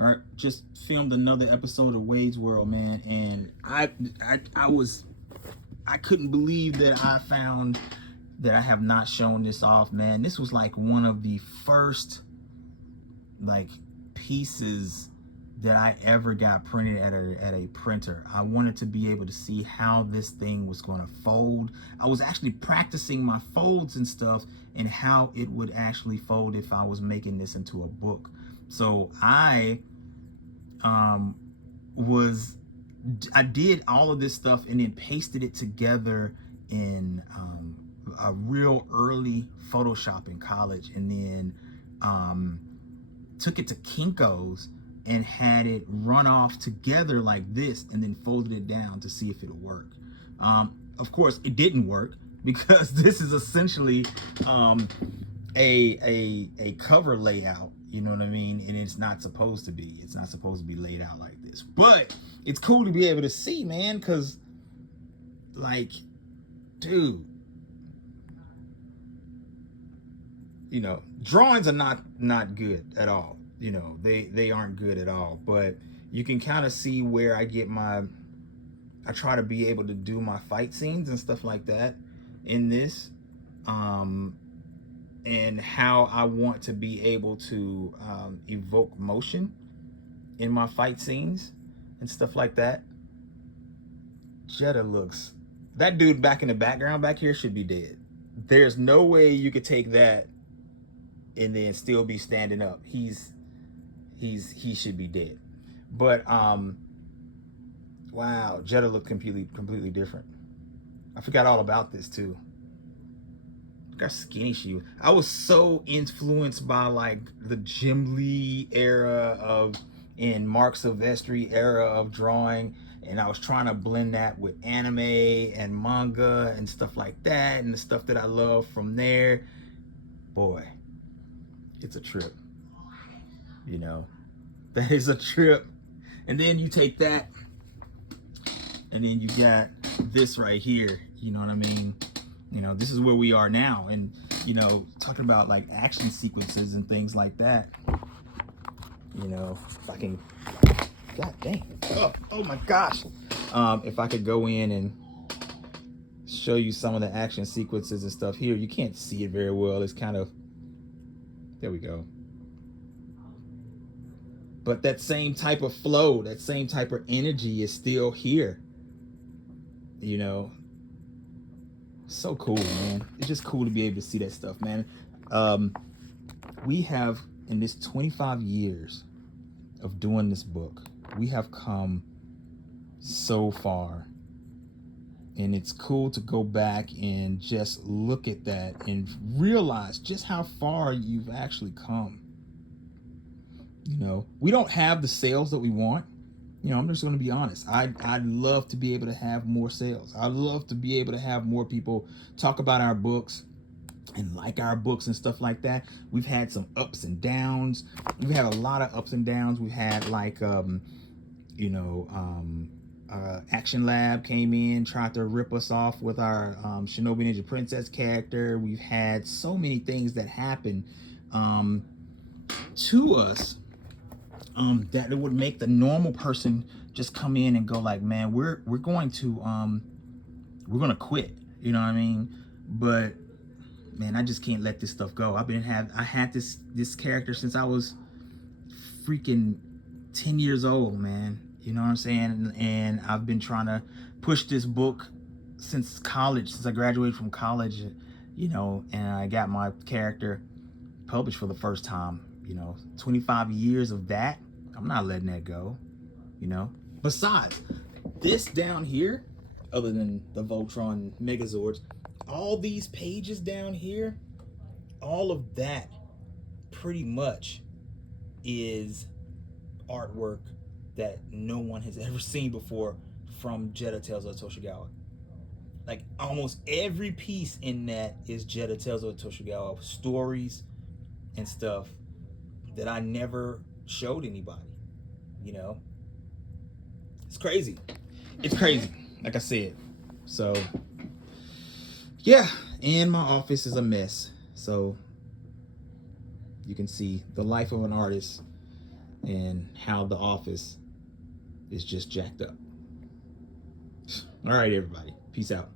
or just filmed another episode of Wade's World, man, and I couldn't believe that I found that I have not shown this off, man. This was like one of the first like pieces that I ever got printed at a printer. I wanted to be able to see how this thing was going to fold. I was actually practicing my folds and stuff and how it would actually fold if I was making this into a book. So um, I did all of this stuff and then pasted it together in a real early Photoshop in college, and then took it to Kinko's and had it run off together like this, and then folded it down to see if it'll work. Of course, it didn't work because this is essentially a cover layout. You know what I mean? And it's not supposed to be. It's not supposed to be laid out like this. But it's cool to be able to see, man, because, like, dude, you know, drawings are not good at all. You know, they aren't good at all. But you can kind of see where I try to be able to do my fight scenes and stuff like that in this. And how I want to be able to evoke motion in my fight scenes and stuff like that. Jetta looks, that dude back in the background back here should be dead. There's no way you could take that and then still be standing up. He should be dead. But wow, Jetta looked completely different. I forgot all about this too. Look how skinny she was. I was so influenced by like the Jim Lee era of and Mark Silvestri era of drawing, and I was trying to blend that with anime and manga and stuff like that, and the stuff that I love from there. Boy, it's a trip. You know, that is a trip. And then you take that, and then you got this right here. You know what I mean? You know, this is where we are now. And, you know, talking about like action sequences and things like that. You know, if I can, god dang, oh my gosh. If I could go in and show you some of the action sequences and stuff here, you can't see it very well. It's kind of, there we go. But that same type of flow, that same type of energy is still here. You know, so cool, man. It's just cool to be able to see that stuff, man. We have, in this 25 years of doing this book, we have come so far. And it's cool to go back and just look at that and realize just how far you've actually come. You know, we don't have the sales that we want. You know, I'm just going to be honest. I'd love to be able to have more sales. I'd love to be able to have more people talk about our books and like our books and stuff like that. We've had some ups and downs. We've had a lot of ups and downs. We've had like, Action Lab came in, tried to rip us off with our Shinobi Ninja Princess character. We've had so many things that happen to us that it would make the normal person just come in and go like, man, we're going to quit. You know what I mean? But man, I just can't let this stuff go. I had this character since I was freaking 10 years old, man. You know what I'm saying? And I've been trying to push this book since college, since I graduated from college, you know, and I got my character published for the first time. You know, 25 years of that. I'm not letting that go, you know. Besides, this down here, other than the Voltron Megazords, all these pages down here, all of that pretty much is artwork that no one has ever seen before from Jetta Tales of Toshigawa. Like almost every piece in that is Jetta Tales of Toshigawa stories and stuff that I never showed anybody. You know, it's crazy. It's crazy, like I said. So yeah, and my office is a mess. So you can see the life of an artist and how the office is just jacked up. All right, everybody. Peace out.